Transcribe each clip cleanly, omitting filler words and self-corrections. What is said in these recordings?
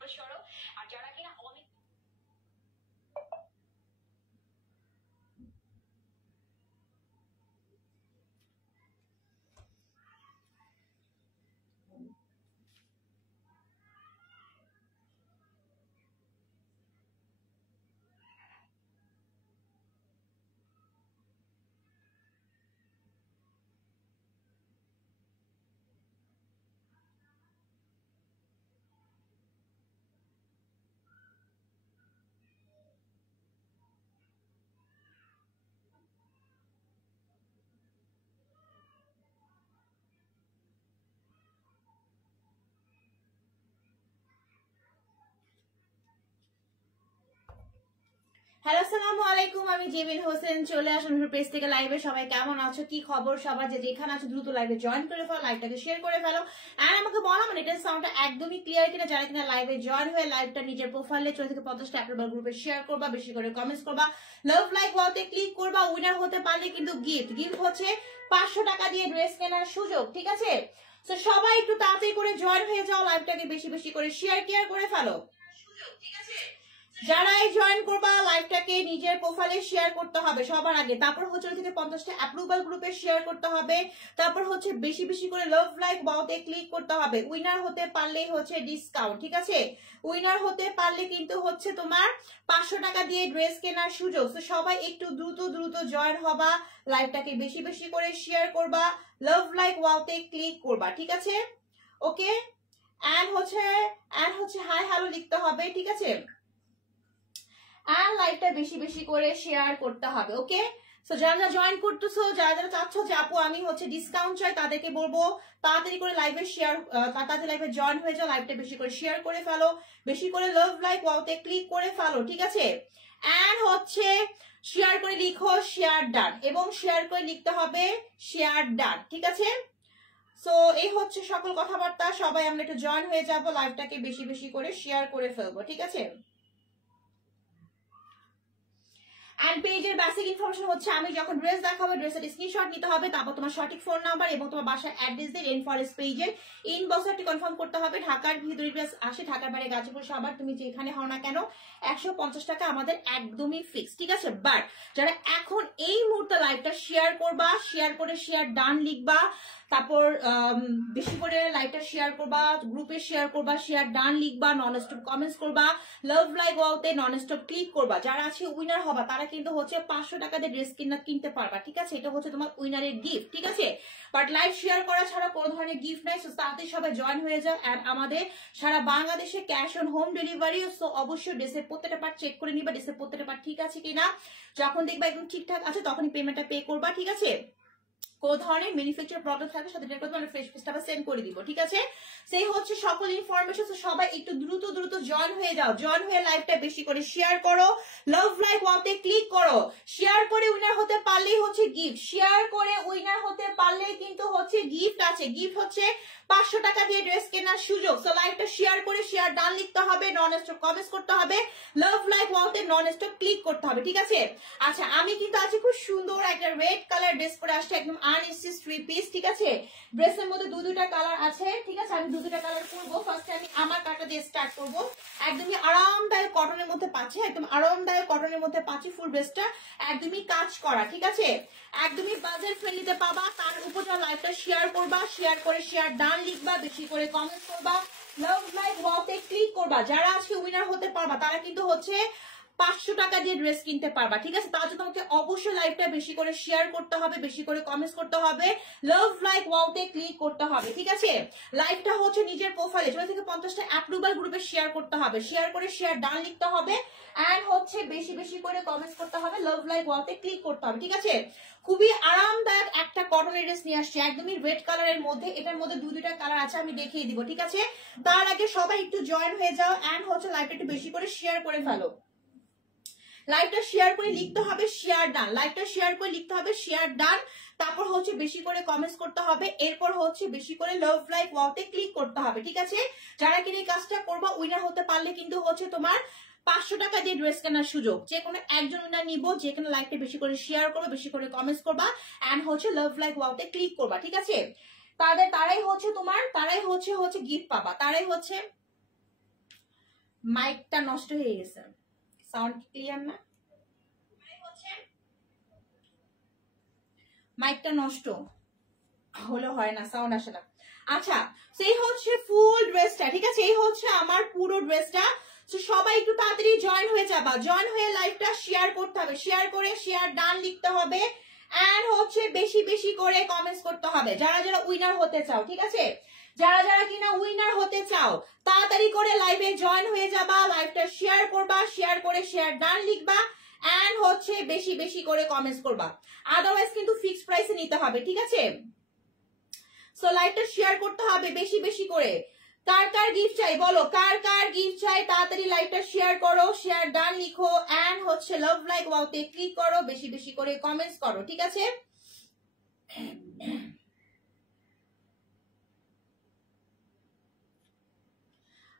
আর যারা কিনা অনেক হ্যালো আসসালামু আলাইকুম, আমি জেমিল হোসেন চলে আসলাম পেজ থেকে লাইভে। সবাই কেমন আছো, কি খবর সবার? যে যেখানে আছো দ্রুত লাইভে জয়েন করে ফেলো, লাইভটাকে শেয়ার করে ফেলো। আর আমাকে বলো আমার এটার সাউন্ডটা একদমই ক্লিয়ার কিনা। যারা কিনা লাইভে জয়েন হয়ে লাইভটা নিজের প্রোফাইলে 40 থেকে 50টা অ্যাপ্রুভাল গ্রুপে শেয়ার করবা, বেশি করে কমেন্টস করবা, লাভ লাইক ওয়াতে ক্লিক করবা। উইনার হতে পারলে কিন্তু গিফট হচ্ছে 500 টাকা দিয়ে ড্রেস কেনার সুযোগ, ঠিক আছে? তো সবাই একটু তাড়াতাড়ি করে জয়েন হয়ে যাও, লাইভটাকে বেশি বেশি করে শেয়ার করে ফেলো। ঠিক আছে, যারাই জয়েন করবা লাইভটাকে নিজের প্রোফাইলে শেয়ার করতে হবে সবার আগে। তারপর হচ্ছে থেকে 50টা অ্যাপ্রুভাল গ্রুপে শেয়ার করতে হবে। তারপর হচ্ছে বেশি বেশি করে লাভ লাইক বাউতে ক্লিক করতে হবে। উইনার হতে পারলেই হচ্ছে ডিসকাউন্ট, ঠিক আছে? উইনার হতে পারলে কিন্তু হচ্ছে তোমার 500 টাকা দিয়ে ড্রেস কেনার সুযোগ। তো সবাই একটু দ্রুত দ্রুত জয়েন হবা, লাইভটাকে বেশি বেশি করে শেয়ার করবা, লাভ লাইক ওয়াতে ক্লিক করবা, ঠিক আছে? ওকে, এন্ড হচ্ছে হাই হ্যালো লিখতে হবে, ঠিক আছে? আর লাইভটা বেশি বেশি করে শেয়ার করতে হবে, ওকে? সো যারা জয়েন করতেছো, যারা যারা চাচ্ছ যে আপু আমি হচ্ছে ডিসকাউন্ট চাই, তাদেরকে বলবো তাড়াতাড়ি করে লাইভে শেয়ার, তাড়াতাড়ি লাইভে জয়েন হয়ে যাও, লাইভটা বেশি করে শেয়ার করে ফেলো, বেশি করে লাভ লাইক ওয়াওতে ক্লিক করে ফেলো, ঠিক আছে? এন্ড হচ্ছে শেয়ার করে লিখো শেয়ার ডান, এবং শেয়ার করে লিখতে হবে শেয়ার ডান, ঠিক আছে? সো এই হচ্ছে সকল কথাবার্তা। সবাই আমরা একটু জয়েন হয়ে যাব, লাইভটাকে বেশি বেশি করে শেয়ার করে ফেলবো, ঠিক আছে? এন্ড পেজের বেসিক ইনফরমেশন হচ্ছে আমি যখন ড্রেস দেখাবো ড্রেসের স্ক্রিনশট নিতে হবে, তারপর তোমার সঠিক ফোন নাম্বার এবং তোমার বাসার অ্যাড্রেস দিয়ে রেন ফরেস্ট পেজের ইনবক্সটি কনফার্ম করতে হবে। ঢাকার ভিতরে ড্রেস আসে, ঢাকার বাইরে গাজীপুর সবার তুমি যেখানে হও না কেন 150 টাকা আমাদের একদমই ফিক্স, ঠিক আছে? বাট যারা এখন এই মুহূর্তে লাইভটা শেয়ার করবা, শেয়ার করে শেয়ার ডান লিখবা, তারপর বেশি করে লাইভটা শেয়ার করবা, গ্রুপে শেয়ার করবা, শেয়ার ডান লিখবা, নন স্টপ কমেন্টস করবা, লাভ লাইক ওয়াওতে নন স্টপ ক্লিক করবা। যারা আছে উইনার হবা তারা কিন্তু হচ্ছে 500 টাকা দিয়ে ড্রেস কিনতে পারবা, ঠিক আছে? এটা হচ্ছে তোমার উইনারের গিফট, ঠিক আছে? বাট লাইভ শেয়ার করা ছাড়া কোনো ধরনের গিফট নাই। সো তাড়াতাড়ি সবাই জয়েন হয়ে যাও। এন্ড আমাদের সারা বাংলাদেশে cash on home delivery. So অবশ্যই ড্রেসের প্রত্যেকটা পার্ট চেক করে নিবা, ড্রেসের প্রত্যেকটা পার্ট ঠিক আছে কিনা। যখন দেখবা একদম ঠিকঠাক আছে তখনই পেমেন্টটা পে করবা, ঠিক আছে? কোন ধরনের ম্যানুফ্যাকচার প্রবলেম থাকে সাথে ডেট করতে ফ্রেশ পিসটা সেন্ড করে দিব, ঠিক আছে? সেই হচ্ছে সকল ইনফরমেশন। সবাই একটু দ্রুত দ্রুত জয়েন হয়ে যাও, জয়েন হয়ে লাইভটা বেশি করে শেয়ার করো, লাভ লাইক ওয়াওতে ক্লিক করো। শেয়ার করে উইনার হতে পারলেই হচ্ছে গিফট, শেয়ার করে উইনার হতে পারলেই কিন্তু হচ্ছে গিফট আছে। গিফট হচ্ছে 500 টাকা দিয়ে ড্রেস কেনার সুযোগ। সো লাইভটা শেয়ার করে শেয়ার ডান লিখতে হবে, নন স্টপ কমেন্টস করতে হবে, লাভ লাইক ওয়াওতে নন স্টপ ক্লিক করতে হবে, ঠিক আছে? আচ্ছা, আমি কিন্তু আজকে খুব সুন্দর একটা রেড কালার ড্রেস পরে আসছি, একদম আনস্টিচ 3 পিস, ঠিক আছে? ড্রেসের মধ্যে দুটা কালার আছে, ঠিক আছে? আমি দুটা কালার করবো। ফার্স্টে আমি আমার কাটা দিয়ে স্টার্ট করবো। একদমই আরামদায়ক কটনের মধ্যে পাচ্ছি, একদম আরামদায়ক কটনের মধ্যে পাচ্ছি। ফুল ড্রেসটা একদমই কাজ করা, ঠিক আছে? একদমই বাজেট ফ্রেন্ডলিতে পাবা। তার উপর যা লাইভটা শেয়ার করবা, শেয়ার করে শেয়ার ডান লিখবা, বেশি করে কমেন্টস করবা, লাভ লাইক ওয়াওতে ক্লিক করবা। যারা আজকে উইনার হতে পারবা তারা কিন্তু হচ্ছে 500 টাকা দিয়ে ড্রেস কিনতে পারবা, ঠিক আছে? তার জন্য তোমাকে অবশ্যই লাইভটা বেশি করে শেয়ার করতে হবে, বেশি করে কমেন্টস করতে হবে, লাভ লাইক ওয়াওতে ক্লিক করতে হবে, ঠিক আছে? লাইভটা হচ্ছে নিজের প্রোফাইলে 40 থেকে 50টা অ্যাপ্রুভাল গ্রুপে শেয়ার করতে হবে, শেয়ার করে শেয়ার ডান লিখতে হবে, এন্ড হচ্ছে বেশি বেশি করে কমেন্টস করতে হবে, লাভ লাইক ওয়াওতে ক্লিক করতে হবে, ঠিক আছে? খুবই আরামদায়ক একটা কটনের ড্রেস নিয়ে আসছে, একদমই রেড কালারের মধ্যে। এটার মধ্যে দুটা কালার আছে, আমি দেখিয়ে দিব, ঠিক আছে? তার আগে সবাই একটু জয়েন হয়ে যাও, এন্ড হচ্ছে লাইভটা একটু বেশি করে শেয়ার করে ফেলো। লাইভটা শেয়ার করে লিখতে হবে শেয়ার ডান, লাইভটা শেয়ার করে লিখতে হবে শেয়ার ডান, তারপর হচ্ছে বেশি করে কমেন্টস করতে হবে, এরপর হচ্ছে বেশি করে লাভ লাইক ওয়াওতে ক্লিক করতে হবে, ঠিক আছে? যারা কিনা এই কাজটা করবা উইনার হতে পারলে কিন্তু হচ্ছে তোমার 500 টাকা দিয়ে ড্রেস কেনার সুযোগ। যে কোনো একজন উইনার নিব, যে কোনো লাইভটা বেশি করে শেয়ার করবে, বেশি করে কমেন্টস করবা, এন্ড হচ্ছে লাভ লাইক ওয়াওতে ক্লিক করবা, ঠিক আছে? তারাই হচ্ছে গিফট পাবা, তারাই হচ্ছে মাইকটা নষ্ট হয়ে গেছে, সাউন্ড ক্লিয়ার না, মাইকটা নষ্ট হলো হয় না, সাউন্ড আসে না। আচ্ছা, সেই হচ্ছে ফুল ড্রেসটা, ঠিক আছে, এই হচ্ছে আমার পুরো ড্রেসটা। সবাই একটু তাড়াতাড়ি জয়েন হয়ে যাবা, জয়েন হয়ে লাইভটা শেয়ার করতে হবে, শেয়ার করে শেয়ার ডান লিখতে হবে, এন্ড হচ্ছে বেশি বেশি করে কমেন্টস করতে হবে যারা যারা উইনার হতে চাও, ঠিক আছে, যারা যারা কিনা উইনার হতে চাও তাড়াতাড়ি করে লাইভে জয়েন হয়ে যাবা, লাইভটা শেয়ার করবা, শেয়ার করে শেয়ার ডান লিখবা, এন্ড হচ্ছে বেশি বেশি করে কমেন্টস করবা, আদারওয়াইজ কিন্তু ফিক্সড প্রাইসে নিতে হবে, ঠিক আছে। সো লাইভটা শেয়ার করতে হবে বেশি বেশি করে। কার কার গিফট চাই বলো, কার কার গিফট চাই, তাড়াতাড়ি লাইভটা শেয়ার করো, শেয়ার ডান লিখো, এন্ড হচ্ছে লাভ লাইক ওয়াওতে ক্লিক করো, বেশি বেশি করে কমেন্টস করো, ঠিক আছে।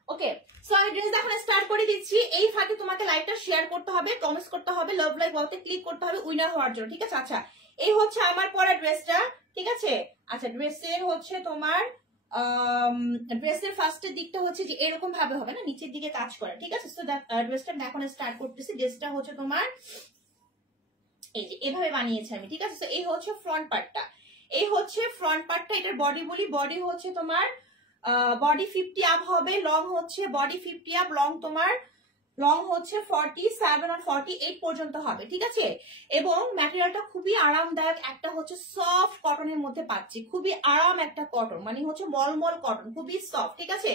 ওকে, সো আমি ড্রেস দেখানো স্টার্ট করে দিচ্ছি। এই ফাঁকে তোমাকে লাইভটা শেয়ার করতে হবে, কমেন্টস করতে হবে, লাভ লাইক ওয়াওতে ক্লিক করতে হবে উইনার হওয়ার জন্য, ঠিক আছে। আচ্ছা, এই হচ্ছে আমার পরা ড্রেসটা, ঠিক আছে। আচ্ছা, ড্রেসের হচ্ছে তোমার ড্রেসের ফার্স্টের দিকটা হচ্ছে যে এরকম ভাবে হবে না, নিচের দিকে কাজ করা, ঠিক আছে। সো ড্রেসটা এখন স্টার্ট করতেছি। ড্রেসটা হচ্ছে তোমার এই যে এভাবে বানিয়েছি আমি, ঠিক আছে। সো এই হচ্ছে ফ্রন্ট পার্টটা, এই হচ্ছে ফ্রন্ট পার্টটা। এটার বডি বলি, বডি হচ্ছে তোমার বডি 50 আপ হবে, লং হচ্ছে বডি 50 আপ, লং তোমার লং হচ্ছে 47 আর 48 পর্যন্ত হবে, ঠিক আছে। এবং ম্যাটেরিয়ালটা খুবই আরামদায়ক, একটা হচ্ছে সফট কটনের মধ্যে পাচ্ছি, খুবই আরাম একটা কটন, মানে হচ্ছে মলমল কটন, খুবই সফট, ঠিক আছে।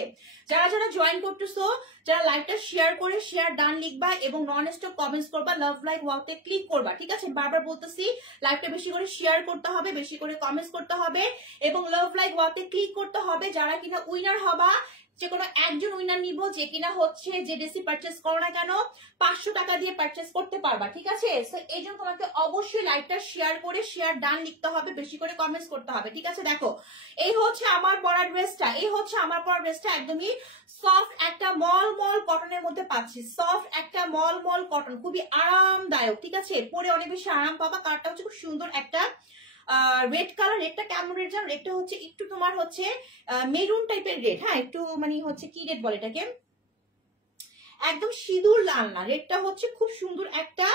যারা যারা জয়েন করতেছো, যারা লাইভটা শেয়ার করে শেয়ার ডান লিখবা এবং নন স্টপ কমেন্টস করবা, লাভ লাইক ওয়াওতে ক্লিক করবা, ঠিক আছে। বারবার বলতেছি লাইভটা বেশি করে শেয়ার করতে হবে, বেশি করে কমেন্টস করতে হবে এবং লাভ লাইক ওয়াওতে ক্লিক করতে হবে। যারা কিনা উইনার হবা, যে কোনো একজন উইনার নিব, যে কিনা হচ্ছে যে ড্রেসই পারচেস করো না কেন 500 টাকা দিয়ে পারচেস করতে পারবা, ঠিক আছে। সো এই জন্য তোমাকে অবশ্যই লাইভটা শেয়ার করে শেয়ার ডান লিখতে হবে, বেশি করে কমেন্টস করতে হবে, ঠিক আছে। দেখো, এই হচ্ছে আমার পরা ড্রেসটা, এই হচ্ছে আমার পরা ড্রেসটা, একদমই সফট একটা মলমল কটনের মধ্যে পাচ্ছি, সফট একটা মলমল কটন, খুবই আরামদায়ক, ঠিক আছে। পরে অনেক বেশি আরাম পাবা। কালারটা হচ্ছে খুব সুন্দর একটা রেড কালার। রেডটা কেমন রেড জানো, রেডটা হচ্ছে একটু তোমার হচ্ছে মেরুন টাইপের রেড, হ্যাঁ, একটু মানে হচ্ছে কি রেড বলে এটাকে, একদম সিঁদুর লাল না, রেডটা হচ্ছে খুব সুন্দর একটা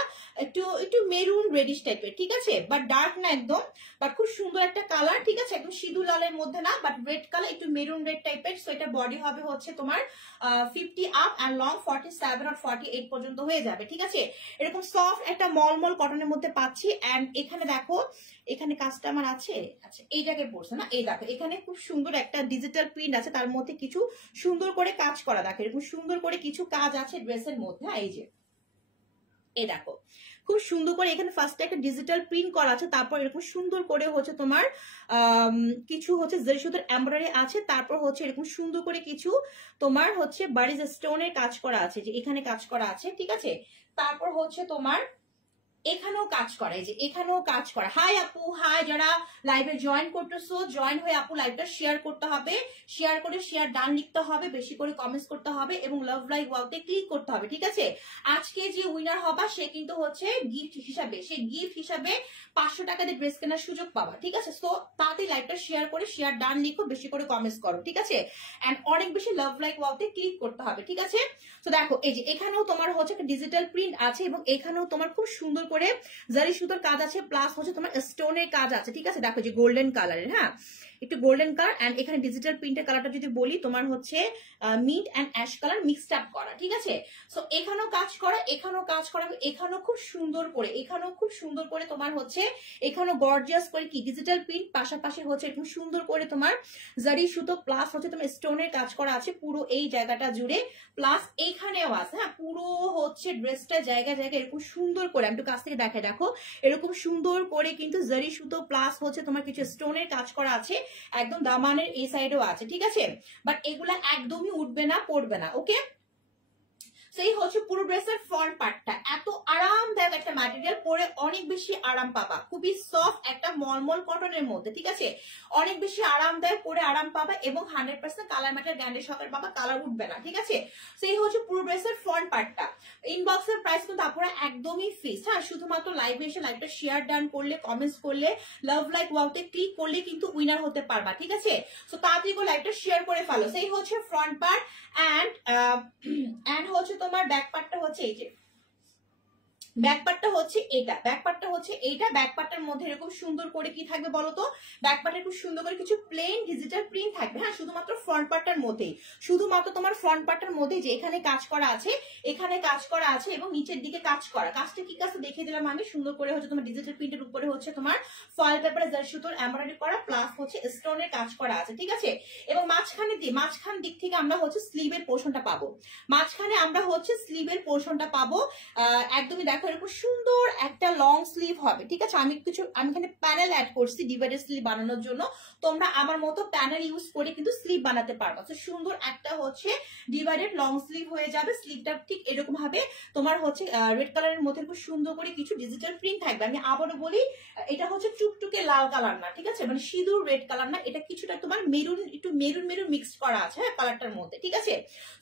একটু একটু মেরুন রেডিশ টাইপের, ঠিক আছে, বাট ডার্ক না একদম, বাট খুব সুন্দর একটা কালার, ঠিক আছে। একদম সিঁদুর লালের মধ্যে না, বাট রেড কালার, একটু মেরুন রেড টাইপের। সো এটা বডি হবে হচ্ছে তোমার 50 আপ এন্ড লং 47 আর 48 পর্যন্ত হয়ে যাবে, ঠিক আছে। এরকম সফট একটা মলমল কটনের মধ্যে পাচ্ছি। এন্ড এখানে দেখো, এখানে কাজটা আমার আছে, আচ্ছা এই জায়গায় পড়ছে না, এই দেখো এখানে খুব সুন্দর একটা ডিজিটাল প্রিন্ট আছে, তার মধ্যে কিছু সুন্দর করে কাজ করা, দেখো এরকম সুন্দর করে কিছু কাজ আছে ড্রেসের মধ্যে, এই যে এই দেখো খুব সুন্দর করে এখানে ফার্স্টে একটা ডিজিটাল প্রিন্ট করা আছে, তারপর এরকম সুন্দর করে হচ্ছে তোমার কিছু হচ্ছে জরি সুতোর এমব্রয়ডারি আছে, তারপর হচ্ছে এরকম সুন্দর করে কিছু তোমার হচ্ছে বারিজ স্টোনের কাজ করা আছে, যে এখানে কাজ করা আছে, ঠিক আছে। তারপর হচ্ছে তোমার এখানেও কাজ করা, এই যে এখানেও কাজ করা। হাই আপু, হাই, যারা লাইভে জয়েন করতেছো জয়েন হয়ে আপু লাইভটা শেয়ার করতে হবে, শেয়ার করে শেয়ার ডান লিখতে হবে, বেশি করে কমেন্টস করতে হবে এবং লাভ লাইক ওয়াওতে ক্লিক করতে হবে, ঠিক আছে। আজকে যে উইনার হবা সে কিন্তু হচ্ছে গিফট হিসাবে, সে গিফট হিসাবে 500 টাকা দিয়ে ড্রেস কেনার সুযোগ পাবা, ঠিক আছে। সো তাড়াতাড়ি লাইভটা শেয়ার করে শেয়ার ডান লিখো, বেশি করে কমেন্টস করো, ঠিক আছে। এন্ড অনেক বেশি লাভ লাইক ওয়াওতে ক্লিক করতে হবে, ঠিক আছে। তো দেখো এই যে এখানেও তোমার হচ্ছে একটা ডিজিটাল প্রিন্ট আছে এবং এখানেও তোমার খুব সুন্দর করে জারি সুতোর কাজ আছে, প্লাস হচ্ছে তোমার স্টোনের কাজ আছে, ঠিক আছে। দেখো যে গোল্ডেন কালারের, হ্যাঁ একটু গোল্ডেন কালার। এন্ড এখানে ডিজিটাল প্রিন্টের কালারটা যদি বলি তোমার হচ্ছে mid and ash colour mixed up করা, ঠিক আছে। সো এখানেও কাজ করা, এখানেও কাজ করা, এখানেও খুব সুন্দর করে, এখানেও খুব সুন্দর করে তোমার হচ্ছে এখানেও গর্জিয়াস করে কি ডিজিটাল প্রিন্ট, পাশাপাশি হচ্ছে একটু সুন্দর করে তোমার জারি সুতো প্লাস হচ্ছে তোমার স্টোনের কাজ করা আছে পুরো এই জায়গাটা জুড়ে, প্লাস এইখানেও আছে, হ্যাঁ পুরো হচ্ছে ড্রেসটা জায়গায় জায়গায় এরকম সুন্দর করে, আমি একটু কাছ থেকে দেখাই, দেখো এরকম সুন্দর করে কিন্তু জারি সুতো প্লাস হচ্ছে তোমার কিছু স্টোনের কাজ করা আছে, একদম দামানের এই সাইডেও আছে, ঠিক আছে। বাট এগুলা একদমই উঠবে না, পড়বে না, ওকে। সেই হচ্ছে পুরো ড্রেসের ফ্রন্ট পার্টটা, এত আরামদায়ক একটা ম্যাটেরিয়াল, পরে অনেক বেশি আরাম পাবা, খুবই সফট একটা মলমল কটনের মধ্যে, ঠিক আছে। অনেক বেশি আরামদায়ক, পরে আরাম পাবা এবং 100% কালার ম্যাটার গ্যারান্টি সহকারে পাবা, কালার উঠবে না, ঠিক আছে। সেই হচ্ছে পুরো ড্রেসের ফ্রন্ট পার্টটা। ইনবক্সের প্রাইস কিন্তু আপনারা একদমই ফিক্সড। হ্যাঁ, শুধুমাত্র লাইভে এসে লাইভটা শেয়ার ডান করলে, কমেন্টস করলে, লাভ লাইক ওয়াওতে ক্লিক করলে কিন্তু উইনার হতে পারবা, ঠিক আছে? সো তাড়াতাড়ি করে লাইভটা শেয়ার করে ফেলো। সেই হচ্ছে ফ্রন্ট পার্ট এন্ড হচ্ছে তোমার ব্যাক পার্টটা হচ্ছে এই যে ব্যাকপার্টটা হচ্ছে এটা, ব্যাকপার্টটা হচ্ছে এইটা। ব্যাকপার্টটার মধ্যে এরকম সুন্দর করে কি থাকবে বলতো, ব্যাকপার্টে খুব সুন্দর করে কিছু প্লেন ডিজিটাল প্রিন্ট থাকবে। হ্যাঁ, শুধুমাত্র ফ্রন্ট পার্টটার মধ্যেই, শুধুমাত্র তোমার ফ্রন্ট পার্টটার মধ্যে যে এখানে কাজ করা আছে, এখানে কাজ করা আছে এবং নিচের দিকে কাজ করা। কাজটা কি কাজটা দেখিয়ে দিলাম আমি। সুন্দর করে হচ্ছে তোমার ডিজিটাল প্রিন্টের উপরে হচ্ছে তোমার ফয়েল পেপারে জার সুতোর এমব্রয়ডারি করা প্লাস হচ্ছে স্টোনের কাজ করা আছে, ঠিক আছে? এবং মাঝখান দিক থেকে আমরা হচ্ছে স্লিভের পোর্শনটা পাবো। মাঝখানে আমরা হচ্ছে স্লিভের পোর্শনটা পাবো। একদমই দেখো এরকম সুন্দর একটা লং স্লিভ হবে, ঠিক আছে? আমি এখানে প্যানেল অ্যাড করছি ডিভাইডেড স্লিভ বানানোর জন্য। তোমরা আমার মতো প্যানেল ইউজ করে কিন্তু স্লিভ বানাতে পারবা। তো সুন্দর একটা হচ্ছে ডিভাইডেড লং স্লিভ হয়ে যাবে। স্লিভটা ঠিক এরকম ভাবে তোমার হচ্ছে রেড কালারের মধ্যে খুব সুন্দর করে কিছু ডিজিটাল প্রিন্ট থাকবে। আমি আবারও বলি, এটা হচ্ছে টুকটুকে লাল কালার না, ঠিক আছে? মানে সিঁদুর রেড কালার না, এটা কিছুটা তোমার মেরুন, একটু মেরুন মিক্সড করা আছে হ্যাঁ কালারটার মধ্যে, ঠিক আছে?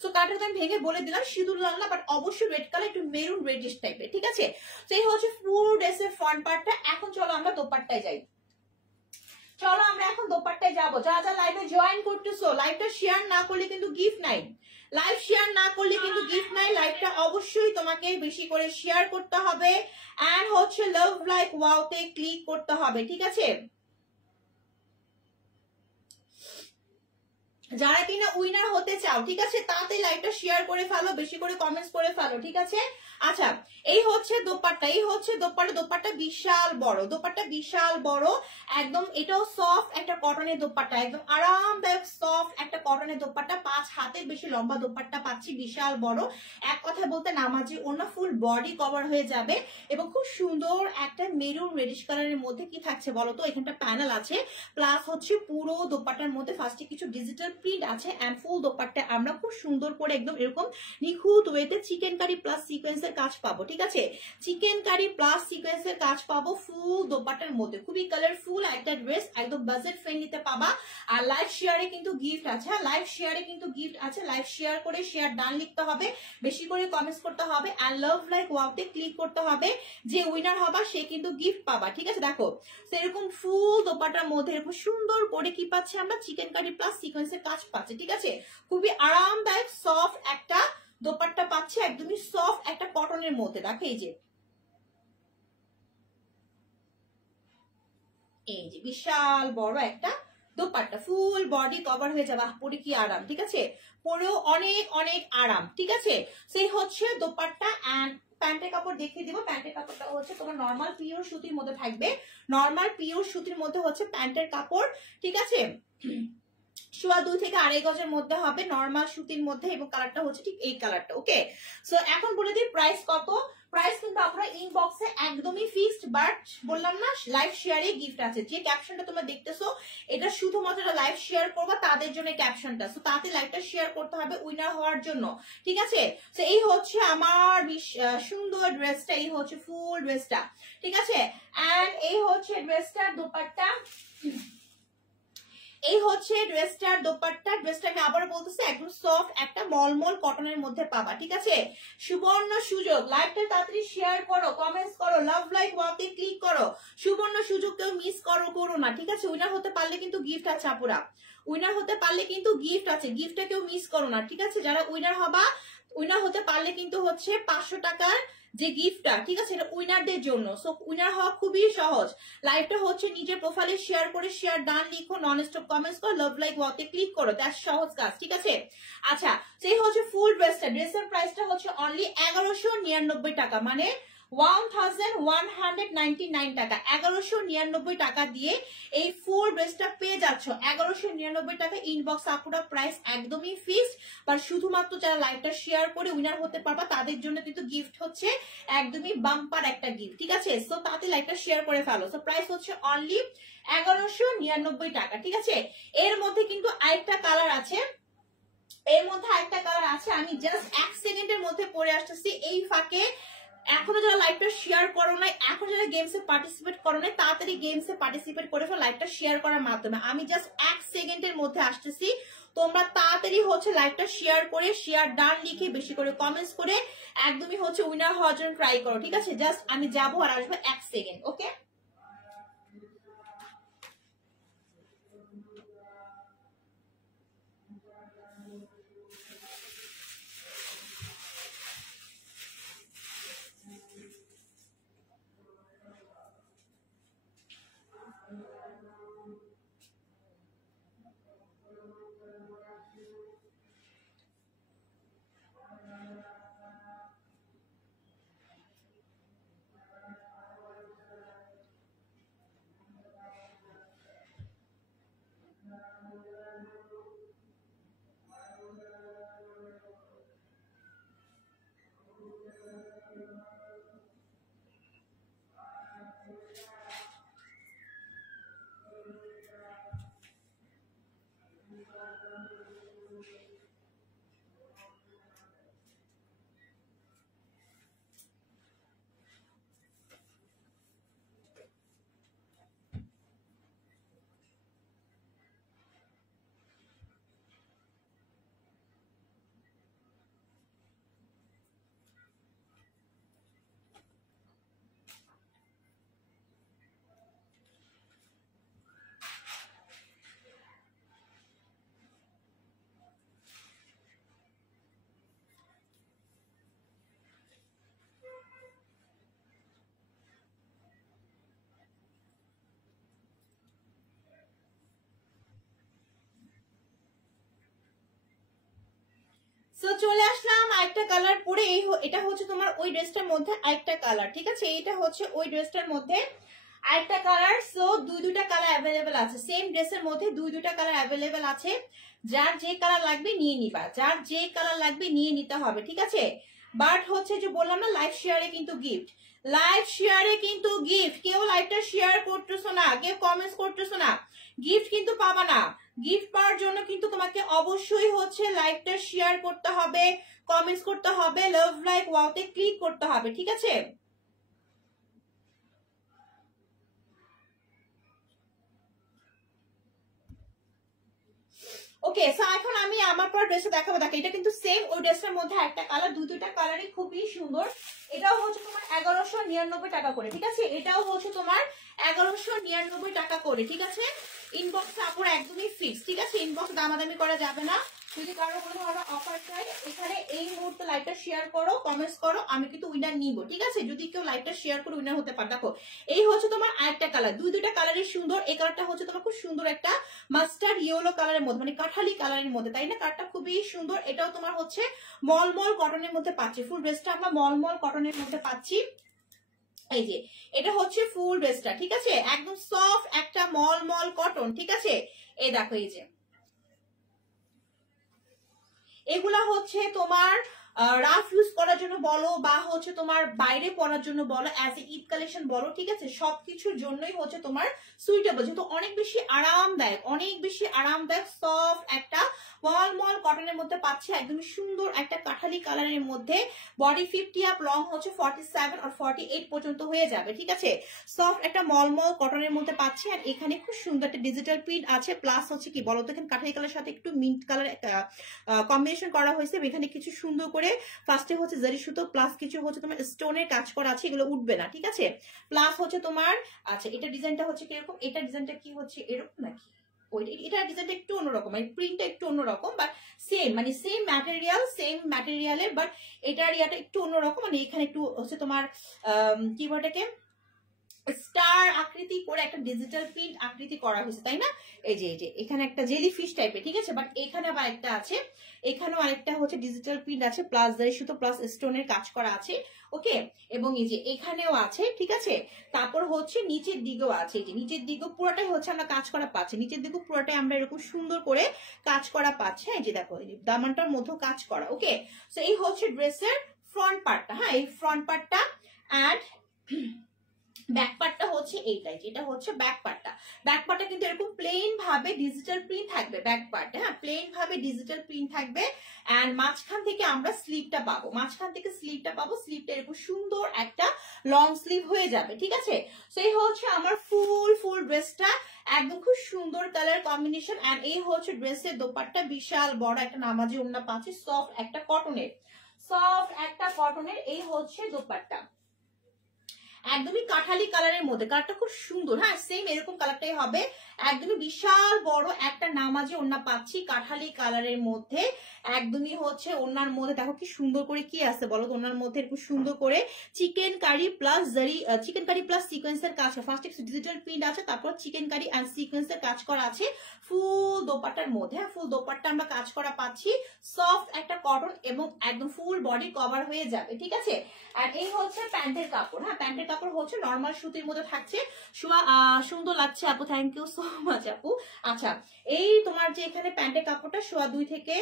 সো কালারটা আমি ভেঙে বলে দিলাম, সিঁদুর লাল না বাট অবশ্যই রেড কালার, একটু মেরুন রেডিশ টাইপের, ঠিক আছে? সেই হচ্ছে ফুল ড্রেসের ফ্রন্ট পার্টটা। এখন চলো আমরা দোপাট্টায় যাই। চলো আমরা এখন দোপাট্টায় যাবো। যারা যারা লাইভে জয়েন করতেছো, লাইভটা শেয়ার না করলে কিন্তু গিফট নাই। লাইভ শেয়ার না করলে কিন্তু গিফট নাই। লাইভটা অবশ্যই তোমাকে বেশি করে শেয়ার করতে হবে এন্ড হচ্ছে লাভ লাইক ওয়াওতে ক্লিক করতে হবে, ঠিক আছে? যারা কিনা উইনার হতে চাও, ঠিক আছে, তাড়াতাড়ি লাইভটা শেয়ার করে ফেলো, বেশি করে কমেন্টস করে ফেলো, ঠিক আছে? আচ্ছা, এই হচ্ছে দোপাট্টা, এই হচ্ছে দোপাট্টা। দোপাট্টা বিশাল বড়, দোপাট্টা বিশাল বড় একদম। এটাও সফট একটা কটনের দোপাট্টা, একদম আরামদায়ক সফট একটা কটনের দোপাট্টা। 5 হাতের বেশি লম্বা দোপাট্টা পাচ্ছি, বিশাল বড়। এক কথা বলতে নামাজি ওনা ফুল বডি কভার হয়ে যাবে এবং খুব সুন্দর একটা মেরুন রেডিশ কালারের মধ্যে কি থাকছে বলতো, এখানটা প্যানেল আছে প্লাস হচ্ছে পুরো দোপাট্টার মধ্যে ফার্স্টে কিছু ডিজিটাল প্রিন্ট আছে এন্ড ফুল দোপাট্টা আমরা খুব সুন্দর করে একদম এরকম নিখুঁত ওয়েতে চিকেন কারি প্লাস সিকোয়েন্সের কাজ পাবো, ঠিক আছে? চিকেন কারি প্লাস সিকোয়েন্সের কাজ পাবো ফুল দোপাট্টার মধ্যে। খুবই কালারফুল একটা ড্রেস, একদম বাজেট ফ্রেন্ডলিতে পাবা। আর লাইভ শেয়ারে কিন্তু গিফট আছে, হ্যাঁ লাইভ শেয়ারে কিন্তু গিফট আছে। লাইভ শেয়ার করে শেয়ার ডান লিখতে হবে, বেশি করে কমেন্টস করতে হবে এন্ড লাভ লাইক ওয়াওতে ক্লিক করতে হবে। যে উইনার হবা সে কিন্তু গিফট পাবা, ঠিক আছে? দেখো সেরকম ফুল দোপাট্টার মধ্যে এরকম সুন্দর করে কি পাচ্ছি আমরা, চিকেন কারি প্লাস সিকোয়েন্সের কাজ পাচ্ছি, ঠিক আছে? খুবই আরামদায়ক সফট একটা দোপাট্টা পাচ্ছে, একদমই সফট একটা কটনের মধ্যে। দেখো এই যে বিশাল বড় একটা দোপাট্টা, ফুল বডি কভার হয়ে যাবে। পরে কি আরাম, ঠিক আছে? পরেও অনেক অনেক আরাম, ঠিক আছে? সেই হচ্ছে দোপাট্টা এন্ড প্যান্টের কাপড় দেখিয়ে দিব। প্যান্টের কাপড়টা হচ্ছে তোমার নর্মাল পিওর সুতির মধ্যে থাকবে, নর্মাল পিওর সুতির মধ্যে হচ্ছে প্যান্টের কাপড়, ঠিক আছে? 2.5 থেকে 2.5 গজের মধ্যে হবে, নর্মাল সুতির মধ্যে এবং কালারটা হচ্ছে ঠিক এই কালারটা, ওকে? সো এখন বলে দিই প্রাইস কত। প্রাইস কিন্তু আপনারা ইনবক্সে একদমই ফিক্সড, বাট বললাম না লাইভ শেয়ারে গিফট আছে। যে ক্যাপশনটা তোমরা দেখতেছো এটা শুধুমাত্র লাইভ শেয়ার করবা তাদের জন্য ক্যাপশনটা। সো তাতে লাইভটা শেয়ার করতে হবে উইনার হওয়ার জন্য, ঠিক আছে? সো এই হচ্ছে আমার সুন্দর ড্রেসটা, এই হচ্ছে ফুল ড্রেসটা, ঠিক আছে? এন্ড এই হচ্ছে ড্রেসটার দোপাট্টা, এই হচ্ছে ড্রেসটার দোপাট্টা। ড্রেসটা আমি আবারও বলতেছি একদম সফট একটা মলমল কটনের মধ্যে পাবা, ঠিক আছে? সুবর্ণ সুযোগ, লাইভটা তাড়াতাড়ি শেয়ার করো, কমেন্টস করো, লাভ লাইক ওয়াওতে ক্লিক করো। সুবর্ণ সুযোগ কেউ মিস করো না, ঠিক আছে? উইনার হতে পারলে কিন্তু গিফট আছে আপুরা, উইনার হতে পারলে কিন্তু গিফট আছে, গিফটটা কেউ মিস করো না, ঠিক আছে? যারা উইনার হবা, উইনার হতে পারলে কিন্তু হচ্ছে 500 টাকার যে গিফটটা, ঠিক আছে, এটা উইনারদের জন্য। সো উইনার হওয়া খুবই সহজ। লাইভটা হচ্ছে নিজের প্রোফাইলে শেয়ার করে শেয়ার ডান লিখো, নন স্টপ কমেন্টস করো, লাভ লাইক ওয়াওতে ক্লিক করো, দ্যাটস সহজ কাজ, ঠিক আছে? আচ্ছা, সেই হচ্ছে ফুল ড্রেসটা। ড্রেসের প্রাইসটা হচ্ছে অনলি 1199 টাকা, মানে 1199 টাকা। 1199 টাকা দিয়ে এই ফুল ড্রেসটা পেয়ে যাচ্ছ 1199 টাকা। ইনবক্স আপুরা প্রাইস একদমই ফিক্সড, বাট শুধুমাত্র যারা লাইভটা শেয়ার করে উইনার হতে পারবা তাদের জন্য কিন্তু গিফট হচ্ছে একদমই বাম্পার একটা গিফট, ঠিক আছে? সো তাতে লাইভটা শেয়ার করে ফেলো। সো প্রাইস হচ্ছে অনলি 1199 টাকা, ঠিক আছে? এর মধ্যে কিন্তু আরেকটা কালার আছে, এর মধ্যে আরেকটা কালার আছে, আমি জাস্ট 1 সেকেন্ডের মধ্যে পরে আসতেছি। এই ফাঁকে এখনো যারা লাইভটা শেয়ার করো নাই, এখন যারা গেমসে পার্টিসিপেট করো নাই, তাড়াতাড়ি গেমসে পার্টিসিপেট করে ফেলো লাইভটা শেয়ার করার মাধ্যমে। আমি জাস্ট 1 সেকেন্ডের মধ্যে আসতেছি, তোমরা তাড়াতাড়ি হচ্ছে লাইভটা শেয়ার করে, শেয়ার ডান লিখে বেশি করে কমেন্টস করে একদমই হচ্ছে উইনার হওয়ার জন্য ট্রাই করো, ঠিক আছে? জাস্ট আমি যাবো আর আসবো 1 সেকেন্ড, ওকে? সো চলে আসলাম আরেকটা কালার পরে, এটা হচ্ছে তোমার ওই ড্রেসটার মধ্যে আরেকটা কালার, ঠিক আছে? এটা হচ্ছে ওই ড্রেসটার মধ্যে আরেকটা কালার। সো দুইটা কালার অ্যাভেলেবেল আছে, সেম ড্রেসের মধ্যে দুইটা কালার অ্যাভেলেবেল আছে। যার যে কালার লাগবে নিয়ে নিবা, যার যে কালার লাগবে নিয়ে নিতে হবে, ঠিক আছে? বাট হচ্ছে যে বললাম না, লাইভ শেয়ারে কিন্তু গিফট, লাইভ শেয়ারে কিন্তু গিফট। কেউ লাইভটা শেয়ার করতেছো না, কেউ কমেন্টস করতেছো না, গিফট কিন্তু পাবা না। গিফট পাওয়ার জন্য কিন্তু তোমাকে অবশ্যই হচ্ছে লাইভটা শেয়ার করতে হবে, কমেন্টস করতে হবে, লাভ লাইক ওয়াওতে ক্লিক করতে হবে, ঠিক আছে? ওকে, সো এখন আমি আমার পর ড্রেসটা দেখাবো। দেখো এটা কিন্তু সেম ওই ড্রেসটার মধ্যে একটা কালার, দুইটা কালারই খুবই সুন্দর। এটাও হচ্ছে তোমার 1199 টাকা করে, ঠিক আছে? এটাও হচ্ছে তোমার 1199 টাকা করে, ঠিক আছে? ইনবক্স আপুর একদমই ফিক্স, ঠিক আছে? ইনবক্স দামাদামি করা যাবে না। যদি কারো কোনো ধরনের অফার চাই, এখানে এই মুহূর্তে লাইভটা শেয়ার করো, কমেন্টস করো, আমি কিন্তু উইনার নিব, ঠিক আছে? যদি কেউ লাইভটা শেয়ার করে উইনার হতে পারে। দেখো এই হচ্ছে তোমার আরেকটা কালার, দুইটা কালারই সুন্দর। এই কালারটা হচ্ছে তোমার খুব সুন্দর একটা মাস্টার্ড ইয়েলো কালারের মধ্যে, মানে কাঠালি কালারের মধ্যে, তাই না? কালারটা খুবই সুন্দর। এটাও তোমার হচ্ছে মলমল কটনের মধ্যে পাচ্ছি, ফুল ড্রেসটা আমরা মলমল কটনের মধ্যে পাচ্ছি। এই যে এটা হচ্ছে ফুল ড্রেসটা, ঠিক আছে? একদম সফট একটা মলমল কটন, ঠিক আছে? এই দেখো, এই যে এগুলা হচ্ছে তোমার রাফ ইউজ করার জন্য বলো বা হচ্ছে তোমার বাইরে পরার জন্য বলো, অ্যাজ এ ঈদ কালেকশন বলো, ঠিক আছে? সবকিছুর জন্যই হচ্ছে তোমার সুইটেবল, যেহেতু অনেক বেশি আরামদায়ক, অনেক বেশি আরামদায়ক সফট একটা মলমল কটনের মধ্যে পাচ্ছি, একদম সুন্দর একটা কাঠালি কালারের মধ্যে। বডি 50 আপ, লং হচ্ছে 47 আর 48 পর্যন্ত হয়ে যাবে, ঠিক আছে? সফট একটা মলমল কটনের মধ্যে পাচ্ছি। আর এখানে খুব সুন্দর একটা ডিজিটাল প্রিন্ট আছে, প্লাস হচ্ছে কি বলতো, এখানে কাঠালি কালারের সাথে একটু মিন্ট কালার কম্বিনেশন করা হয়েছে। এখানে কিছু সুন্দর করে ফার্স্টে হচ্ছে জারি সুতো, প্লাস কিছু হচ্ছে তোমার স্টোনের কাজ করা আছে, এগুলো উঠবে না, ঠিক আছে? প্লাস হচ্ছে তোমার, আচ্ছা এটা ডিজাইনটা হচ্ছে কিরকম, এটা ডিজাইনটা কি হচ্ছে এরকম নাকি? এটা ডিজাইনটা একটু অন্যরকম, মানে প্রিন্টটা একটু অন্যরকম, বাট সেম, মানে সেম ম্যাটেরিয়ালের, বাট এটার ইয়াটা একটু অন্যরকম। মানে এখানে একটু হচ্ছে তোমার কি বলটাকে স্টার আকৃতি করে একটা ডিজিটাল প্রিন্ট আকৃতি করা হয়েছে, তাই না? এই যে এখানে একটা জেলি ফিশ টাইপের, ঠিক আছে? বাট এখানে আবার একটা আছে, এখানেও আরেকটা হচ্ছে ডিজিটাল প্রিন্ট আছে, প্লাস জারি সুতো প্লাস স্টোনের কাজ করা আছে, ওকে? এবং এই যে এখানেও আছে, ঠিক আছে? তারপর হচ্ছে নিচের দিকেও আছে, এই যে নিচের দিকেও পুরোটাই হচ্ছে আমরা কাজ করা পাচ্ছি, নিচের দিকেও পুরোটাই আমরা এরকম সুন্দর করে কাজ করা পাচ্ছি। এই যে দেখো দামানটার মধ্যেও কাজ করা, ওকে? সো এই হচ্ছে ড্রেসের ফ্রন্ট পার্টটা, হ্যাঁ এই ফ্রন্ট পার্টটা। অ্যান্ড ব্যাক পার্টটা হচ্ছে এইটাই, যেটা হচ্ছে ব্যাক পার্টটা। ব্যাক পার্টটা কিন্তু এরকম প্লেন ভাবে ডিজিটাল প্রিন্ট থাকবে ব্যাক পার্ট, হ্যাঁ প্লেন ভাবে ডিজিটাল প্রিন্ট থাকবে। এন্ড মাঝখান থেকে আমরা স্লিভটা পাবো, মাঝখান থেকে স্লিভটা পাবো, স্লিভটা এরকম সুন্দর একটা লং স্লিভ হয়ে যাবে, ঠিক আছে। সো এই হচ্ছে আমার ফুল ড্রেসটা, একদম খুব সুন্দর কালার কম্বিনেশন। এন্ড এই হচ্ছে ড্রেসের দোপাট্টা, বিশাল বড় একটা নামাজি ওড়না পাচ্ছি, সফট একটা কটনের, এই হচ্ছে দোপাট্টা, একদমই কাঠালি কালারের মধ্যে, কালারটা খুব সুন্দর, হ্যাঁ সেম এরকম কালারটাই হবে, একদমই বিশাল বড় একটা নামাজি ওড়না পাচ্ছি কাঠালি কালারের মধ্যে। একদমই হচ্ছে ওড়নার মধ্যে দেখো কি সুন্দর করে কি আছে বলো, ওড়নার মধ্যে খুব সুন্দর করে চিকেন কারি প্লাস সিকোয়েন্সের কাজ, ফার্স্ট ডিজিটাল প্রিন্ট আছে, তারপর চিকেন কারি এন্ড সিকোয়েন্সের কাজ করা আছে ফুল দোপাট্টার মধ্যে, হ্যাঁ ফুল দোপাট্টা আমরা কাজ করা পাচ্ছি, সফট একটা কটন এবং একদম ফুল বডি কভার হয়ে যাবে, ঠিক আছে। আর এই হচ্ছে প্যান্টের কাপড়, হ্যাঁ প্যান্টের কাপড় হচ্ছে নর্মাল সুতির মধ্যে থাকছে। সুন্দর লাগছে আপু, থ্যাংক ইউ সো মাচ আপু। আচ্ছা এই তোমার যে এখানে প্যান্টের কাপড়টা 2.5 থেকে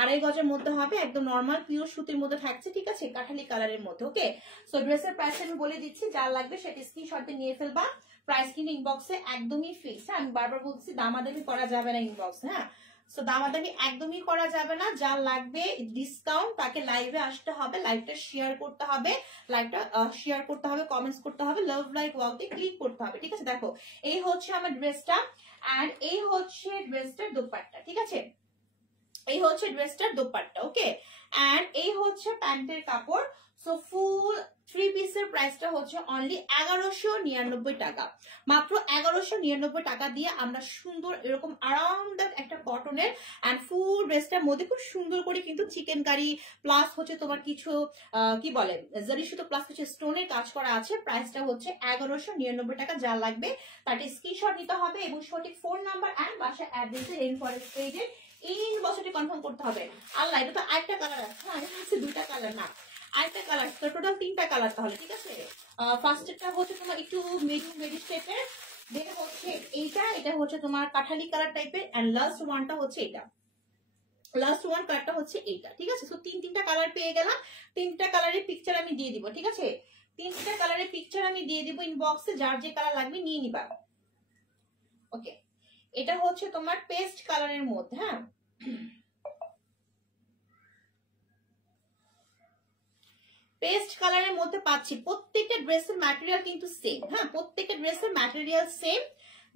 2.5 গজের মধ্যে হবে, একদম নর্মাল পিওর সুতির মধ্যে থাকছে, ঠিক আছে, কাঠালি কালারের মধ্যে। ওকে, সো ড্রেসের প্রাইস আমি বলে দিচ্ছি, যার লাগবে সেটা স্ক্রিনশট দিয়ে নিয়ে ফেলবা। প্রাইস কিন্তু ইনবক্সে একদমই ফিক্স, হ্যাঁ আমি বারবার বলছি দামাদামি করা যাবে না ইনবক্সে, হ্যাঁ সো দামাদামি একদমই করা যাবে না, যার লাগবে ডিসকাউন্ট তাকে লাইভে আসতে হবে, লাইভটা শেয়ার করতে হবে, কমেন্টস করতে হবে, লাভ লাইক ওয়াওতে ক্লিক করতে হবে, ঠিক আছে। দেখো এই হচ্ছে আমার ড্রেসটা, এন্ড এই হচ্ছে ড্রেসটার দোপাট্টা, ঠিক আছে, এই হচ্ছে ড্রেসটার দোপাট্টা। ওকে, এন্ড এই হচ্ছে প্যান্টের কাপড়। সো ফুল 3 পিসের প্রাইসটা হচ্ছে অনলি 1199 টাকা, মাত্র 1199 টাকা দিয়ে আমরা সুন্দর এরকম আরামদায়ক একটা কটনের এন্ড ফুল ড্রেসটার মধ্যে খুব সুন্দর করে কিন্তু চিকেন কারি প্লাস হচ্ছে তোমার কিছু কি বলে জারি সুতো প্লাস কিছু স্টোনের কাজ করা আছে। প্রাইসটা হচ্ছে 1199 টাকা, যা লাগবে তার স্ক্রিনশট নিতে হবে এবং সঠিক ফোন নাম্বার এন্ড বাসা অ্যাড্রেসে রেইনফরেস্ট পেজে ইনবক্সে কনফার্ম করতে হবে। আল্লাহ, এটা তো একটা কালার আছে, হ্যাঁ দুইটা কালার না, আরেকটা কালার, টোটাল 3টা কালার তাহলে, ঠিক আছে। ফার্স্টেরটা হচ্ছে তোমার একটু মেরুন টাইপের, দেন হচ্ছে এটা হচ্ছে তোমার কাঠালি কালার টাইপের, এন্ড লাস্ট ওয়ানটা হচ্ছে এটা, লাস্ট ওয়ান কালারটা হচ্ছে এইটা, ঠিক আছে। সো তিনটা কালার পেয়ে গেলাম, 3টা কালারের পিকচার আমি দিয়ে দিব, ঠিক আছে, 3টা কালারের পিকচার আমি দিয়ে দিব ইনবক্সে, যার যে কালার লাগবে নিয়ে নিবা। ওকে, এটা হচ্ছে তোমার পেস্ট কালারের মধ্যে, হ্যাঁ পেস্ট কালারের মধ্যে পাচ্ছি। প্রত্যেকটা ড্রেসের ম্যাটেরিয়াল কিন্তু সেম, হ্যাঁ প্রত্যেকটা ড্রেসের ম্যাটেরিয়াল সেম,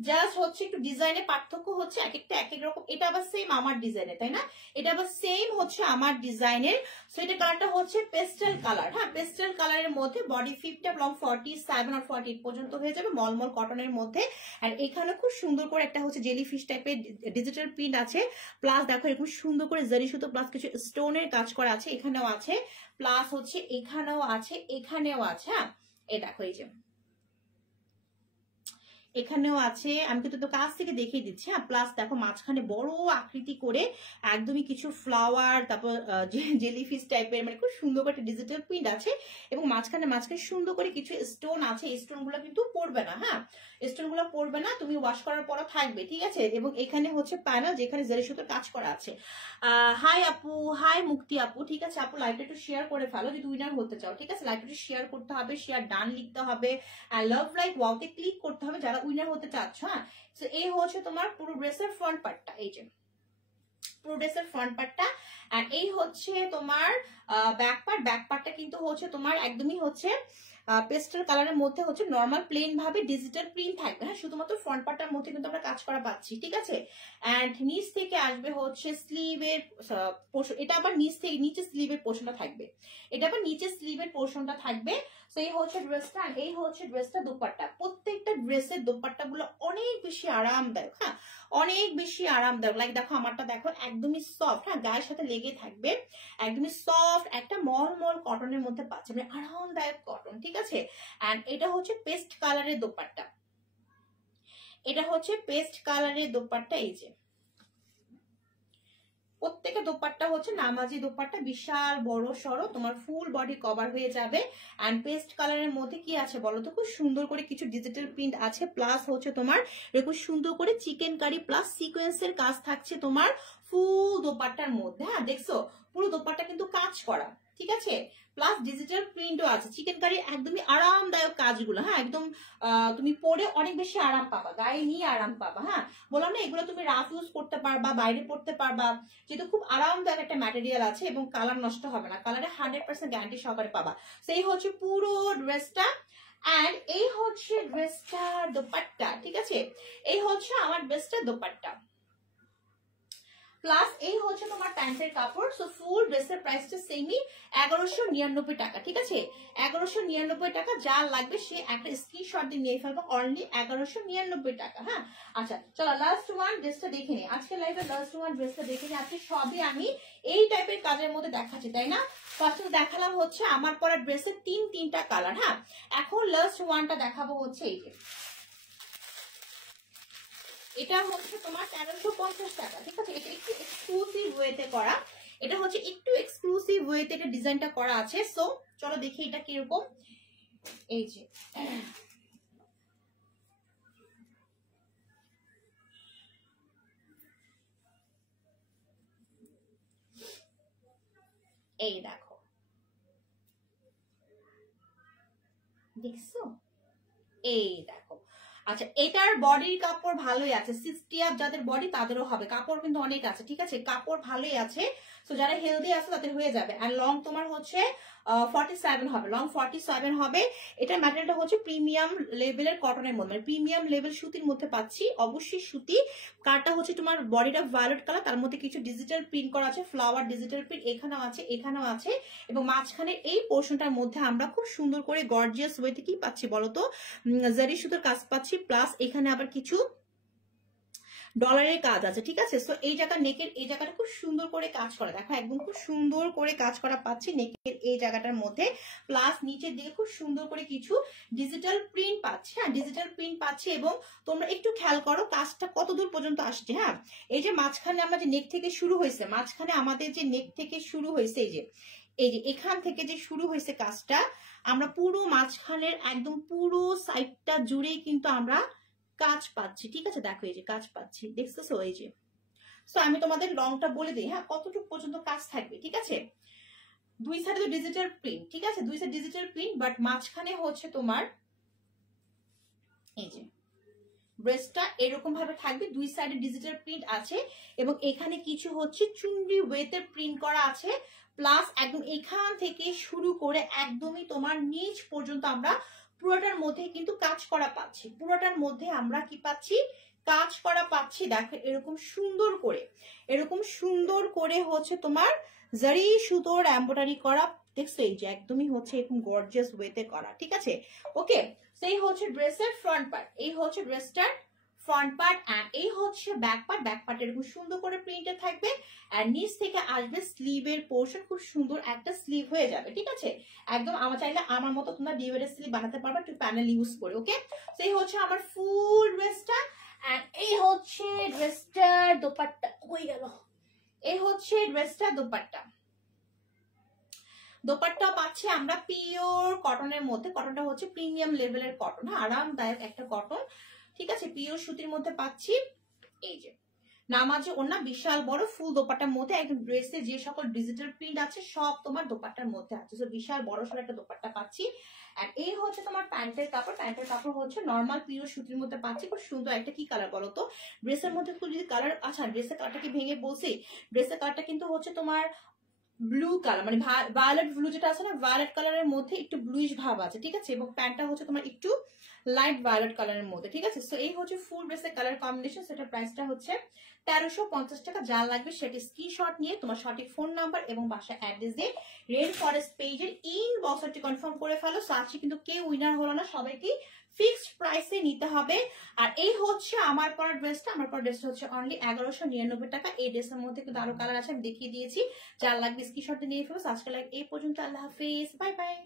জাস্ট হচ্ছে একটু ডিজাইনের পার্থক্য হচ্ছে, এক একটা এক এক রকম। এটা আবার সেম আমার ডিজাইনের, তাই না, এটা আবার সেম হচ্ছে আমার ডিজাইনের। সো এটা কালারটা হচ্ছে পেস্টেল কালার, হ্যাঁ পেস্টেল কালারের মধ্যে, বডি 50 লং 47 আর 48 পর্যন্ত হয়ে যাবে, মলমল কটনের মধ্যে। আর এখানে খুব সুন্দর করে একটা হচ্ছে জেলিফিশ টাইপের ডিজিটাল প্রিন্ট আছে, প্লাস দেখো এরকম সুন্দর করে জারি সুতো প্লাস কিছু স্টোনের কাজ করা আছে, এখানেও আছে, প্লাস হচ্ছে এখানেও আছে, হ্যাঁ এই দেখো এই যে এখানেও আছে, আমি কিন্তু কাছ থেকে দেখিয়ে দিচ্ছি, হ্যাঁ প্লাস দেখো মাঝখানে বড় আকৃতি করে একদমই কিছু ফ্লাওয়ার, তারপর জেলিফিশ টাইপের, মানে খুব সুন্দর করে ডিজিটাল প্রিন্ট আছে, এবং মাঝখানে সুন্দর করে কিছু স্টোন আছে, এই স্টোন গুলো কিন্তু পড়বে না, হ্যাঁ স্টোন গুলো পড়বে না, তুমি ওয়াশ করার পরও থাকবে, ঠিক আছে। এবং এখানে হচ্ছে প্যানেল, যেখানে জারি সুতোর কাজ করা আছে। হাই আপু, হাই মুক্তি আপু, ঠিক আছে আপু লাইভটা একটু শেয়ার করে ফেলো যদি উইনার হতে চাও, ঠিক আছে, লাইভটা শেয়ার করতে হবে, শেয়ার ডান লিখতে হবে, আর লাভ লাইক ওয়াওতে ক্লিক করতে হবে যারা উইনার হতে চাচ্ছ, হ্যাঁ। তো এই হচ্ছে তোমার পুরো ড্রেসের ফ্রন্ট পার্টটা, এই যে পুরো ড্রেসের ফ্রন্ট পার্টটা, আর এই হচ্ছে তোমার ব্যাক পার্টটা কিন্তু হচ্ছে তোমার একদমই হচ্ছে পেস্টেল কালারের মধ্যে হচ্ছে নরমাল প্লেন ভাবে ডিজিটাল প্রিন্ট থাকবে, হ্যাঁ শুধুমাত্র ফ্রন্ট পার্টটার মধ্যে কিন্তু আমরা কাজ করা পাচ্ছি, ঠিক আছে। এন্ড নিচ থেকে আসবে হচ্ছে স্লিভের পোর্শন, এটা আবার নিচে স্লিভের পোর্শনটা থাকবে, এটা আবার নিচে স্লিভের পোর্শনটা থাকবে। তো এই হচ্ছে ড্রেসটা, এই হচ্ছে ড্রেসটা দোপাট্টা। প্রত্যেকটা ড্রেসের দোপাট্টা গুলো অনেক বেশি আরামদায়ক, হ্যাঁ অনেক বেশি আরামদায়ক। লাইক দেখো আমারটা দেখো একদমই সফট, হ্যাঁ গায়ের সাথে লেগে থাকবে, একদমই সফট একটা মলমল কটনের মধ্যে পাচ্ছে, মানে আরামদায়ক কটন, ঠিক আছে। এন্ড এটা হচ্ছে পেস্ট কালারের দোপাট্টা, এটা হচ্ছে পেস্ট কালারের দোপাট্টা, এই যে প্রত্যেকটা দোপাট্টা হচ্ছে নামাজি দোপাট্টা, বিশাল বড় সড়ো, তোমার ফুল বডি কভার হয়ে যাবে। এন্ড পেস্ট কালারের মধ্যে কি আছে বলো তো, খুব সুন্দর করে কিছু ডিজিটাল প্রিন্ট আছে, প্লাস হচ্ছে তোমার এরকম সুন্দর করে চিকেন কারি প্লাস সিকোয়েন্সের কাজ থাকছে তোমার ফুল দোপাট্টার মধ্যে, হ্যাঁ দেখছো পুরো দোপাট্টা কিন্তু কাজ করা, ঠিক আছে, প্লাস ডিজিটাল প্রিন্টও আছে। চিকেন কারি একদমই আরামদায়ক কাজগুলো, হ্যাঁ একদম তুমি পরে অনেক বেশি আরাম পাবা, গায়ে নিয়ে আরাম পাবা। হ্যাঁ বললাম না এগুলো তুমি রাফ ইউজ করতে পারবা, বাইরে পড়তে পারবা, যেহেতু খুব আরামদায়ক একটা ম্যাটেরিয়াল আছে এবং কালার নষ্ট হবে না, কালারে 100% গ্যারান্টি সহকারে পাবা। সেই হচ্ছে পুরো ড্রেসটা। এন্ড এই হচ্ছে ড্রেসটার দোপাট্টা, ঠিক আছে, এই হচ্ছে আমার ড্রেসটার দোপাট্টা, প্লাস এই হচ্ছে তোমার প্যান্টের কাপড়। সো ফুল ড্রেসের প্রাইসটা সেমই 1199 টাকা, ঠিক আছে, 1199 টাকা। যা লাগবে সে একটা স্ক্রিনশট দিয়ে নিয়ে ফেলবো, অনলি 1199 টাকা। হ্যাঁ আচ্ছা চলো লাস্ট ওয়ান ড্রেসটা দেখে নিই, আজকে লাইভে লাস্ট ওয়ান ড্রেসটা দেখে নিই। আজকে সবই আমি এই টাইপের কাজের মধ্যে দেখাচ্ছি, তাই না? ফার্স্টে দেখালাম হচ্ছে আমার পরা ড্রেসের তিনটা কালার। হ্যাঁ এখন লাস্ট ওয়ানটা দেখাবো হচ্ছে এই যে, এটা হচ্ছে তোমার 1350 টাকা, ঠিক আছে, এটা একটু এক্সক্লুসিভ ওয়েতে করা, এটা হচ্ছে একটু এক্সক্লুসিভ ওয়েতে এটা ডিজাইনটা করা আছে। সো চলো দেখি এটা কিরকম। এই যে এই দেখো, দেখছো, এই দেখো। আচ্ছা এটার বডির কাপড় ভালোই আছে, 60 আপ যাদের বডি তাদেরও হবে, কাপড় কিন্তু অনেক আছে, ঠিক আছে, কাপড় ভালোই আছে। তো যারা হেলদি আছে তাদের হয়ে যাবে। আর লং তোমার হচ্ছে 47 হবে, লং 47 হবে। এটা ম্যাটেরিয়ালটা হচ্ছে প্রিমিয়াম লেভেলের কটনের মধ্যে, মানে প্রিমিয়াম লেভেল সুতির মধ্যে পাচ্ছি, অবশ্যই সুতি। কারটা হচ্ছে তোমার বডিটা ভায়োলেট কালার, তার মধ্যে কিছু ডিজিটাল প্রিন্ট করা আছে, ফ্লাওয়ার ডিজিটাল প্রিন্ট এখানেও আছে, এখানেও আছে, এবং মাঝখানে এই পোর্শনটার মধ্যে আমরা খুব সুন্দর করে গর্জিয়াস ওয়েতে কি পাচ্ছি বলতো, জারি সুতোর কাজ পাচ্ছি, প্লাস এখানে আবার কিছু ডলারের কাজ আছে, ঠিক আছে। সো এই জায়গা নেকের এই জায়গাটা খুব সুন্দর করে কাজ করা, দেখো একদম খুব সুন্দর করে কাজ করা পাচ্ছি নেকের এই জায়গাটার মধ্যে, প্লাস নিচের দিকে খুব সুন্দর করে কিছু ডিজিটাল প্রিন্ট পাচ্ছি। হ্যাঁ ডিজিটাল প্রিন্ট পাচ্ছি, এবং তোমরা একটু খেয়াল করো কাজটা কত দূর পর্যন্ত আসছে। হ্যাঁ এই যে মাঝখানে আমরা যে নেক থেকে শুরু হয়েছে, মাঝখানে আমাদের যে নেক থেকে শুরু হয়েছে, এই যে এখান থেকে যে শুরু হয়েছে কাজটা, আমরা পুরো মাঝখানের একদম পুরো সাইডটা জুড়েই কিন্তু আমরা কাজ পাচ্ছি, ঠিক আছে, দেখো এই যে কাজ পাচ্ছি, দেখতেছো এই যে। সো আমি তোমাদের লংটা বলে দিই, হ্যাঁ কতটুকু পর্যন্ত কাজ থাকবে, ঠিক আছে। দুই সাইডে তো ডিজিটাল প্রিন্ট, ঠিক আছে, দুই সাইড ডিজিটাল প্রিন্ট, বাট মাঝখানে হচ্ছে তোমার এই যে ব্রেস্টটা এরকম ভাবে থাকবে, দুই সাইডে ডিজিটাল প্রিন্ট আছে, এবং এখানে কিছু হচ্ছে চুনরি ওয়েতে প্রিন্ট করা আছে, প্লাস একদম এখান থেকে শুরু করে একদমই তোমার নিচ পর্যন্ত আমরা পুরোটার মধ্যে কিন্তু কাজ করা পাচ্ছি, পুরোটার মধ্যে আমরা কি পাচ্ছি, কাজ করা পাচ্ছি। দেখো এরকম সুন্দর করে হচ্ছে তোমার জারি সুতোর এমব্রয়ডারি করা, দেখছো এই যে একদমই হচ্ছে এরকম গর্জিয়াস ওয়েতে করা, ঠিক আছে। ওকে সেই হচ্ছে ড্রেসের ফ্রন্ট পার্ট, এই হচ্ছে ড্রেসটার ফ্রন্ট পার্ট, এন্ড এই হচ্ছে ব্যাক পার্ট। ব্যাক পার্ট এরকম সুন্দর করে প্রিন্টেড থাকবে, আর নিচ থেকে আসবে স্লিভের পোর্শন, খুব সুন্দর একটা স্লিভ হয়ে যাবে, ঠিক আছে, একদম আমার চাইলে আমার মতো তোমরা ডিভাইডার স্লিভ বানাতে পারবে একটু প্যানেল ইউজ করে। ওকে সেই হচ্ছে আমার ফুল ড্রেসটা, এন্ড এই হচ্ছে ড্রেসটার দোপাট্টা, কই গেল, এই হচ্ছে ড্রেসটার দোপাট্টা। দোপাট্টা পাচ্ছি আমরা পিওর কটনের মধ্যে, কটনটা হচ্ছে প্রিমিয়াম লেভেলের কটন, হ্যাঁ আরামদায়ক একটা কটন, ঠিক আছে, পিওর সুতির মধ্যে পাচ্ছি। এই যে নামাজে ওনা বিশাল বড় ফুল দোপাট্টার মধ্যে, একদম ড্রেসে যে সকল ডিজিটাল প্রিন্ট আছে সব তোমার দোপাট্টার মধ্যে আছে, তো বিশাল বড় সড়ো একটা দোপাট্টা পাচ্ছি। আর এই হচ্ছে তোমার প্যান্টের কাপড়, প্যান্টের কাপড় হচ্ছে নর্মাল পিওর সুতির মধ্যে পাচ্ছি, খুব সুন্দর একটা কি কালার বলো তো, ড্রেসের মধ্যে যদি কালার, আচ্ছা ড্রেসের কালারটা কি ভেঙে বলছি, ড্রেসের কালারটা কিন্তু হচ্ছে তোমার ব্লু কালার, মানে ভায়োলেট ব্লু যেটা আছে না, ভায়োলেট কালারের মধ্যে একটু ব্লুইশ ভাব আছে, ঠিক আছে, এবং প্যান্টটা হচ্ছে তোমার একটু লাইট ভায়োলেট কালারের মধ্যে, ঠিক আছে। সো এই হচ্ছে ফুল ড্রেসের কালার কম্বিনেশন, সেটার প্রাইসটা হচ্ছে 1350 টাকা। যা লাগবে সেটা স্ক্রিনশট নিয়ে তোমার সঠিক ফোন নাম্বার এবং বাসা অ্যাড্রেস দিয়ে রেড ফরেস্ট পেজের ইনবক্সটি কনফার্ম করে ফেলো। সো আজকে কিন্তু কেউ উইনার হলো না, সবাইকে ফিক্সড প্রাইসে নিতে হবে। আর এই হচ্ছে আমার পরা ড্রেসটা, আমার পরা ড্রেসটা হচ্ছে অনলি 1199 টাকা। এই ড্রেসের মধ্যে কিন্তু আরো কালার আছে, আমি দেখিয়ে দিয়েছি, যার লাগবে স্ক্রিনশট নিয়ে ফেলো। আজকে লাইভ এই পর্যন্ত, আল্লাহ হাফেজ, বাই বাই।